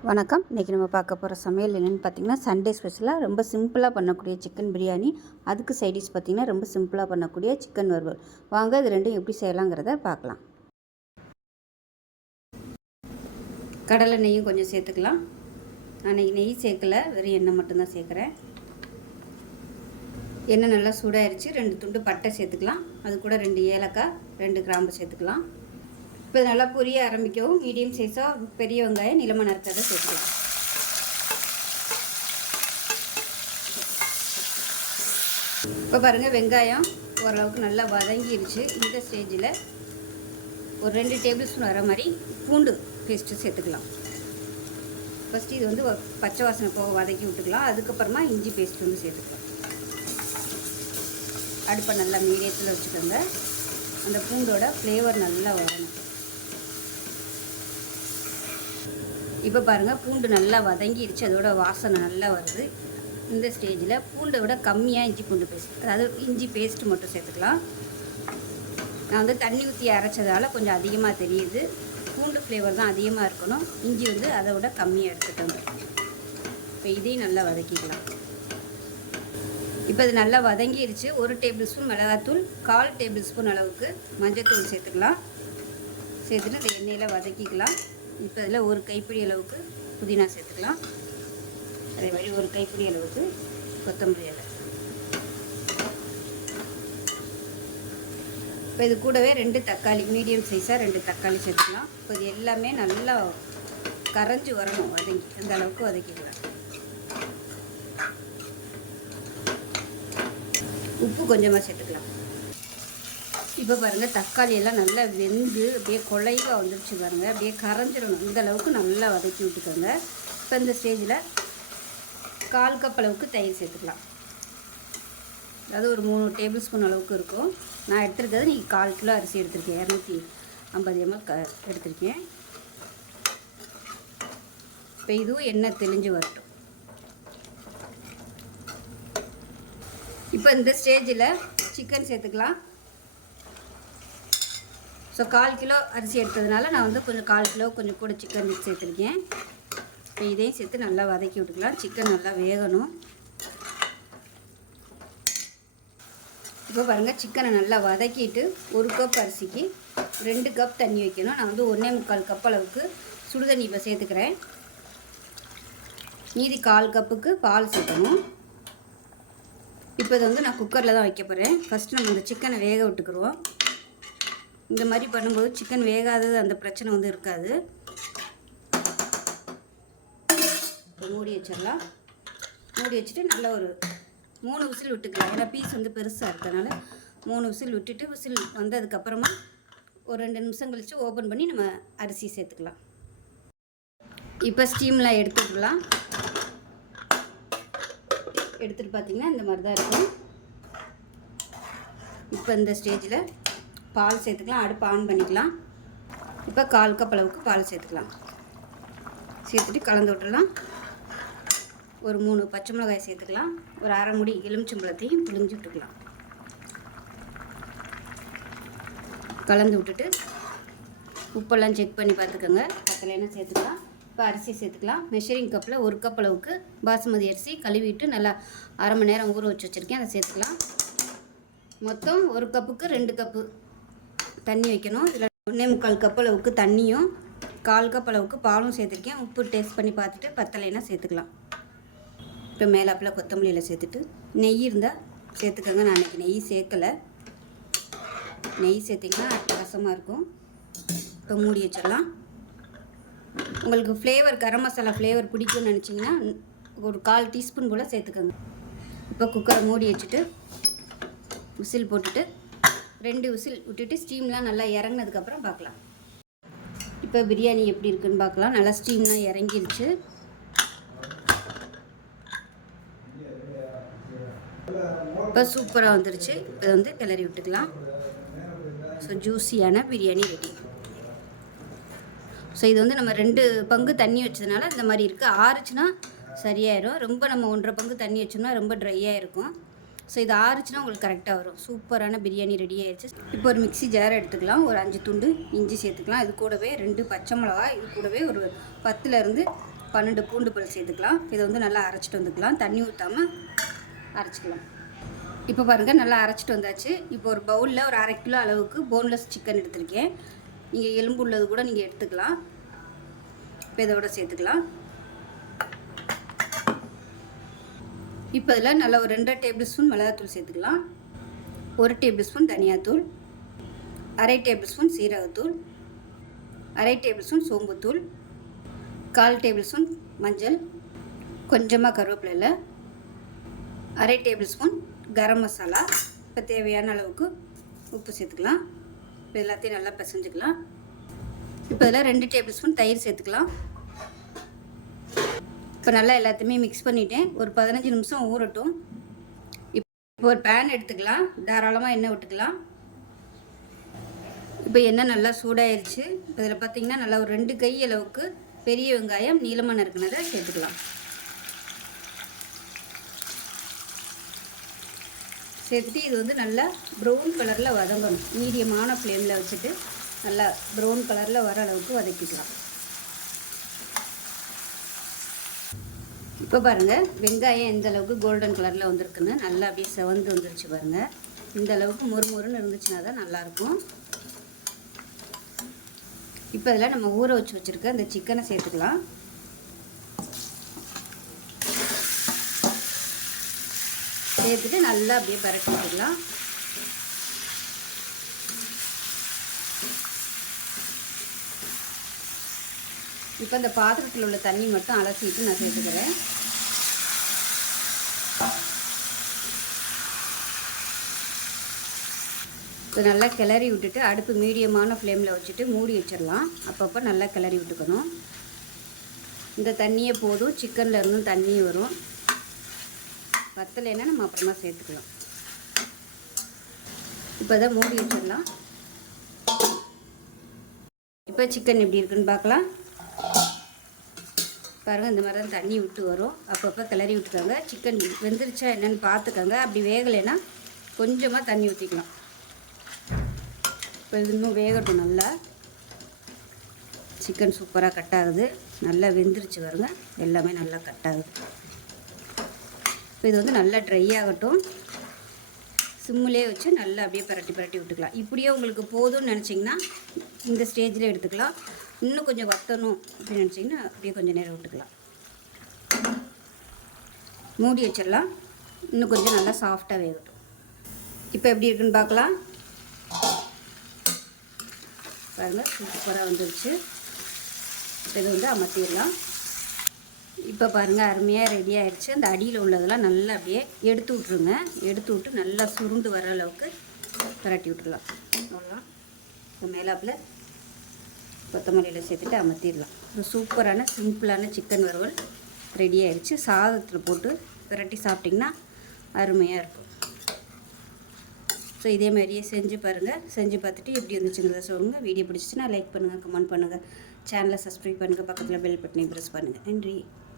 வணக்கம். இன்றைக்கி நம்ம பார்க்க போகிற சமையல் என்னென்னு பார்த்திங்கன்னா, சண்டே ஸ்பெஷலாக ரொம்ப சிம்பிளாக பண்ணக்கூடிய சிக்கன் பிரியாணி. அதுக்கு சைடிஷ் பார்த்திங்கன்னா ரொம்ப சிம்பிளாக பண்ணக்கூடிய சிக்கன் வறுவல். வாங்க இது ரெண்டும் எப்படி செய்யலாங்கிறத பார்க்கலாம். கடலை நெய்யும் கொஞ்சம் சேர்த்துக்கலாம். நான் நெய் சேர்க்கலை, வெறும் எண்ணெய் மட்டும்தான் சேர்க்குறேன். எண்ணெய் நல்லா சூடாயிருச்சு. 2 துண்டு பட்டை சேர்த்துக்கலாம். அது கூட 2 ஏலக்காய், 2 கிராம்பு சேர்த்துக்கலாம். இப்போ நல்லா பொரிய ஆரம்பிக்கவும் மீடியம் சைஸாக பெரிய வெங்காயம் நிலமாக நறுத்ததை சேர்த்துக்கலாம். இப்போ பாருங்கள், வெங்காயம் ஓரளவுக்கு நல்லா வதங்கிடுச்சு. இந்த ஸ்டேஜில் ஒரு 2 டேபிள் ஸ்பூன் வர மாதிரி பூண்டு பேஸ்ட்டு சேர்த்துக்கலாம். ஃபஸ்ட்டு இது வந்து பச்சை வாசனை போக வதக்கி விட்டுக்கலாம். அதுக்கப்புறமா இஞ்சி பேஸ்ட் வந்து சேர்த்துக்கலாம். அடுப்பை நல்லா மீடியத்தில் வச்சுக்கோங்க. அந்த பூண்டோட ஃப்ளேவர் நல்லா வரணும். இப்போ பாருங்கள், பூண்டு நல்லா வதங்கிடுச்சு. அதோட வாசனை நல்லா வருது. இந்த ஸ்டேஜில் பூண்டை விட கம்மியாக இஞ்சி பூண்டு பேஸ்ட், அதாவது இஞ்சி பேஸ்ட்டு மட்டும் சேர்த்துக்கலாம். நான் வந்து தண்ணி ஊற்றி அரைச்சதால் கொஞ்சம் அதிகமாக தெரியுது. பூண்டு ஃப்ளேவர் தான் அதிகமாக இருக்கணும். இஞ்சி வந்து அதை விட கம்மியாக எடுத்துக்கோங்க. இப்போ இதையும் நல்லா வதக்கிக்கலாம். இப்போ இது நல்லா வதங்கிடுச்சு. 1 டேபிள் ஸ்பூன் மிளகாத்தூள், 1/4 டேபிள் ஸ்பூன் அளவுக்கு மஞ்சள்தூள் சேர்த்துக்கலாம். சேர்த்துட்டு இந்த எண்ணெயில் வதக்கிக்கலாம். இப்போ இதில் 1 கைப்பிடி அளவுக்கு புதினா சேர்த்துக்கலாம். அதே மாதிரி 1 கைப்பிடி அளவுக்கு கொத்தமல்லி இலை. இப்போ இது கூடவே 2 தக்காளி, மீடியம் சைஸாக 2 தக்காளி சேர்த்துக்கலாம். இப்போ இது எல்லாமே நல்லா கரைஞ்சி வரணும், வதங்கி அந்த அளவுக்கு வதக்கிக்கலாம். உப்பு கொஞ்சமாக சேர்த்துக்கலாம். இப்போ பாருங்கள், தக்காளி எல்லாம் நல்லா வெந்து அப்படியே குழைவாக வந்துருச்சு பாருங்கள். அப்படியே கரைஞ்சிடணும். இந்த அளவுக்கு நல்லா வதக்கி விட்டுக்கோங்க. இப்போ இந்த ஸ்டேஜில் 1/4 கப் அளவுக்கு தயிர் சேர்த்துக்கலாம். அதாவது ஒரு 3 டேபிள் ஸ்பூன் அளவுக்கு இருக்கும். நான் எடுத்துருக்கிறது நீங்கள் 1/4 கிலோ அரிசி எடுத்திருக்கேன். 250 ml எடுத்திருக்கேன். இப்போ இதுவும் எண்ணெய் தெளிஞ்சு வரட்டும். இப்போ இந்த ஸ்டேஜில் சிக்கன் சேர்த்துக்கலாம். ஸோ 1/4 கிலோ அரிசி எடுத்ததுனால நான் வந்து கொஞ்சம் 1/4 கிலோ கொஞ்சம் கூட சிக்கன் சேர்த்துருக்கேன். இப்போ இதையும் சேர்த்து நல்லா வதக்கி விட்டுக்கலாம். சிக்கன் நல்லா வேகணும். இப்போ பாருங்கள், சிக்கனை நல்லா வதக்கிட்டு 1 கப் அரிசிக்கு 2 கப் தண்ணி வைக்கணும். நான் வந்து 1.25 கப் அளவுக்கு சுடுதண்ணி இப்போ சேர்த்துக்கிறேன். மீதி 1/4 கப்புக்கு பால் சேர்க்கணும். இப்போ இதை வந்து நான் குக்கரில் தான் வைக்க போகிறேன். ஃபஸ்ட்டு நம்ம இந்த சிக்கனை வேக விட்டுக்குருவோம். இந்த மாதிரி பண்ணும்போது சிக்கன் வேகாதது அந்த பிரச்சனை வந்து இருக்காது. இப்போ மூடி வச்சிடலாம். மூடி வச்சுட்டு நல்லா ஒரு 3 விசில் விட்டுக்கலாம். ஏன்னா பீஸ் வந்து பெருசாக இருக்கிறதுனால 3 விசில் விட்டுட்டு, விசில் வந்ததுக்கப்புறமா ஒரு 2 நிமிஷம் கழித்து ஓப்பன் பண்ணி நம்ம அரிசி சேர்த்துக்கலாம். இப்போ ஸ்டீம்லாம் எடுத்துக்கலாம். எடுத்துகிட்டு பார்த்திங்கன்னா இந்த மாதிரி தான் இருக்கும். இப்போ இந்த ஸ்டேஜில் பால் சேர்த்துக்கலாம். அடுப்பு ஆன் பண்ணிக்கலாம். இப்போ 1/4 கப் அளவுக்கு பால் சேர்த்துக்கலாம். சேர்த்துட்டு கலந்து விட்டுடலாம். ஒரு 3 பச்சை மிளகாய் சேர்த்துக்கலாம். ஒரு அரை முடி எலுமிச்சம்பழத்தையும் பிழிஞ்சு விட்டுக்கலாம். கலந்து விட்டுட்டு உப்பெல்லாம் செக் பண்ணி பார்த்துக்கோங்க. பத்தலைன்னா சேர்த்துக்கலாம். இப்போ அரிசி சேர்த்துக்கலாம். மெஷரிங் கப்பில் 1 கப் அளவுக்கு பாசுமதி அரிசி கழுவிட்டு நல்லா அரை மணி நேரம் ஊற வச்சு வச்சுருக்கேன். அதை சேர்த்துக்கலாம். மொத்தம் 1 கப்புக்கு 2 கப்பு தண்ணி வைக்கணும். இதில் 1.25 கப் அளவுக்கு தண்ணியும் 1/4 கப் அளவுக்கு பாலும் சேர்த்துருக்கேன். உப்பு டேஸ்ட் பண்ணி பார்த்துட்டு பத்தலைன்னா சேர்த்துக்கலாம். இப்போ மேலாப்பில் கொத்தமல்லியில் சேர்த்துட்டு நெய் இருந்தால் சேர்த்துக்கோங்க. நான் இன்றைக்கி நெய் சேர்க்கலை. நெய் சேர்த்திங்கன்னா ரசமாக இருக்கும். இப்போ மூடி வச்சிடலாம். உங்களுக்கு ஃப்ளேவர், கரம் மசாலா ஃப்ளேவர் பிடிக்கும்னு நினச்சிங்கன்னா ஒரு 1/4 டீஸ்பூன் போல் சேர்த்துக்கோங்க. இப்போ குக்கரை மூடி வச்சுட்டு விசில் போட்டுட்டு 2 விசில் விட்டுட்டு ஸ்டீம்லாம் நல்லா இறங்கினதுக்கப்புறம் பார்க்கலாம். இப்போ பிரியாணி எப்படி இருக்குன்னு பார்க்கலாம். நல்லா ஸ்டீம்லாம் இறங்கிருச்சு. இப்போ சூப்பராக வந்துருச்சு. இப்போ வந்து கிளறி விட்டுக்கலாம். So ஜூஸியான biryani ready. ஸோ இது வந்து நம்ம 2 பங்கு தண்ணி வச்சதுனால இந்த மாதிரி இருக்குது. ஆறுச்சுன்னா சரியாயிடும். ரொம்ப நம்ம 1.5 பங்கு தண்ணி வச்சோம்னா ரொம்ப ட்ரையாக இருக்கும். ஸோ இது ஆறுச்சுன்னா உங்களுக்கு கரெக்டாக வரும். சூப்பரான பிரியாணி ரெடி ஆயிடுச்சு. இப்போ ஒரு மிக்ஸி ஜார் எடுத்துக்கலாம். ஒரு 5 துண்டு இஞ்சி சேர்த்துக்கலாம். இது கூடவே 2 பச்சை மிளகா, இது கூடவே ஒரு 10லேருந்து 12 பூண்டு பல் சேர்த்துக்கலாம். இதை வந்து நல்லா அரைச்சிட்டு வந்துக்கலாம். தண்ணி ஊற்றாமல் அரைச்சிக்கலாம். இப்போ பாருங்கள், நல்லா அரைச்சிட்டு வந்தாச்சு. இப்போ ஒரு பவுலில் ஒரு 1/2 கிலோ அளவுக்கு போன்லெஸ் சிக்கன் எடுத்திருக்கேன். நீங்கள் எலும்பு உள்ளது கூட நீங்கள் எடுத்துக்கலாம். இப்போ இதோட சேர்த்துக்கலாம். இப்போ இதில் நல்லா ஒரு 2 டேபிள் ஸ்பூன் மிளகாத்தூள் சேர்த்துக்கலாம். 1 டேபிள் ஸ்பூன் தனியாத்தூள், 1/2 டேபிள் ஸ்பூன் சீரகத்தூள், 1/2 டேபிள் ஸ்பூன் சோம்புத்தூள், 1/4 டேபிள் ஸ்பூன் மஞ்சள், கொஞ்சமாக கருவேப்பிலை, 1/2 டேபிள் ஸ்பூன் கரம் மசாலா. இப்போ தேவையான அளவுக்கு உப்பு சேர்த்துக்கலாம். இப்போ எல்லாத்தையும் நல்லா பிசைஞ்சுக்கலாம். இப்போ இதில் 2 டேபிள் ஸ்பூன் தயிர் சேர்த்துக்கலாம். இப்போ நல்லா எல்லாத்தையுமே மிக்ஸ் பண்ணிவிட்டேன். ஒரு 15 நிமிஷம் ஊறட்டும். இப்போ ஒரு பேன் எடுத்துக்கலாம். தாராளமாக எண்ணெய் விட்டுக்கலாம். இப்போ எண்ணெய் நல்லா சூடாயிருச்சு. இப்போ இதில் பார்த்திங்கன்னா நல்லா ஒரு 2 கை அளவுக்கு பெரிய வெங்காயம் நீளமாக நறுக்குனதை சேர்த்துக்கலாம். சேர்த்துட்டு இது வந்து நல்லா ப்ரௌன் கலரில் வதங்கணும். மீடியமான ஃப்ளேமில் வச்சுட்டு நல்லா ப்ரௌன் கலரில் வர அளவுக்கு வதக்கிக்கலாம். இப்போ பாருங்கள், வெங்காயம் எந்த அளவுக்கு கோல்டன் கலரில் வந்திருக்குன்னு நல்லா அப்படியே செவந்து வந்துருச்சு பாருங்கள். இந்த அளவுக்கு மொறுமொறுன்னு இருந்துச்சுன்னா தான் நல்லாயிருக்கும். இப்போ இதில் நம்ம ஊற வச்சுருக்க அந்த சிக்கனை சேர்த்துக்கலாம். சேர்த்துட்டு நல்லா அப்படியே பரட்டி விட்டுக்கலாம். இப்போ இந்த பாத்திரத்தில் உள்ள தண்ணி மட்டும் அலசிட்டு நான் சேர்த்துக்கிறேன். இப்போ நல்லா கிளறி விட்டுட்டு அடுப்பு மீடியமான ஃப்ளேமில் வச்சுட்டு மூடி வச்சிடலாம். அப்பப்போ நல்லா கிளறி விட்டுக்கணும். இந்த தண்ணியே போதும். சிக்கனில் இருந்தும் தண்ணி வரும். பத்தலைன்னா நம்ம அப்புறமா சேர்த்துக்கலாம். இப்போ தான் மூடி வச்சிடலாம். இப்போ சிக்கன் எப்படி இருக்குன்னு பார்க்கலாம். பாருங்கள், இந்த மாதிரி தான் தண்ணி விட்டு வரும். அப்பப்போ கிளறி விட்டுக்கோங்க. சிக்கன் வெந்துருச்சா என்னென்னு பார்த்துக்கோங்க. அப்படி வேகலைன்னா கொஞ்சமாக தண்ணி ஊற்றிக்கலாம். இப்போ இது இன்னும் வேகட்டும். நல்லா சிக்கன் சூப்பராக கட் ஆகுது. நல்லா வெந்துருச்சு வருங்க. எல்லாமே நல்லா கட் ஆகுது. இப்போ இது வந்து நல்லா ட்ரை ஆகட்டும். சிம்மிலே வச்சு நல்லா அப்படியே பரட்டி விட்டுக்கலாம். இப்படியே உங்களுக்கு போதும்னு நினச்சிங்கன்னா இந்த ஸ்டேஜில் எடுத்துக்கலாம். இன்னும் கொஞ்சம் வற்றணும் அப்படின்னு நினச்சிங்கன்னா அப்படியே கொஞ்சம் நேரம் விட்டுக்கலாம். மூடி வச்சிடலாம். இன்னும் கொஞ்சம் நல்லா சாஃப்டாக வேகட்டும். இப்போ எப்படி இருக்குன்னு பார்க்கலாம். பாருங்கள், சூப்பராக வந்துருச்சு. இதை வந்து அமர்த்திடலாம். இப்போ பாருங்கள், அருமையாக ரெடி ஆகிடுச்சு. அந்த அடியில் உள்ளதெல்லாம் நல்லா அப்படியே எடுத்து விட்ருங்க. எடுத்து விட்டு நல்லா சுருண்டு வர அளவுக்கு பரட்டி விட்டுடலாம். அவ்வளோதான். இப்போ மேலாப்பில் கொத்தமல்லியில் சேர்த்துட்டு அமர்த்திடலாம். ஒரு சூப்பரான சிம்பிளான சிக்கன் வறுவல் ரெடி ஆகிடுச்சு. சாதத்தில் போட்டு பிரட்டி சாப்பிட்டிங்கன்னா அருமையாக இருக்கும். ஸோ இதே மாதிரியே செஞ்சு பாருங்கள். செஞ்சு பார்த்துட்டு எப்படி இருந்துச்சுங்கிறத சொல்லுங்கள். வீடியோ பிடிச்சிச்சுன்னா லைக் பண்ணுங்கள், கமெண்ட் பண்ணுங்கள், சேனலை சப்ஸ்கிரைப் பண்ணுங்கள், பக்கத்தில் பெல் பட்டனை ப்ரெஸ் பண்ணுங்கள். நன்றி.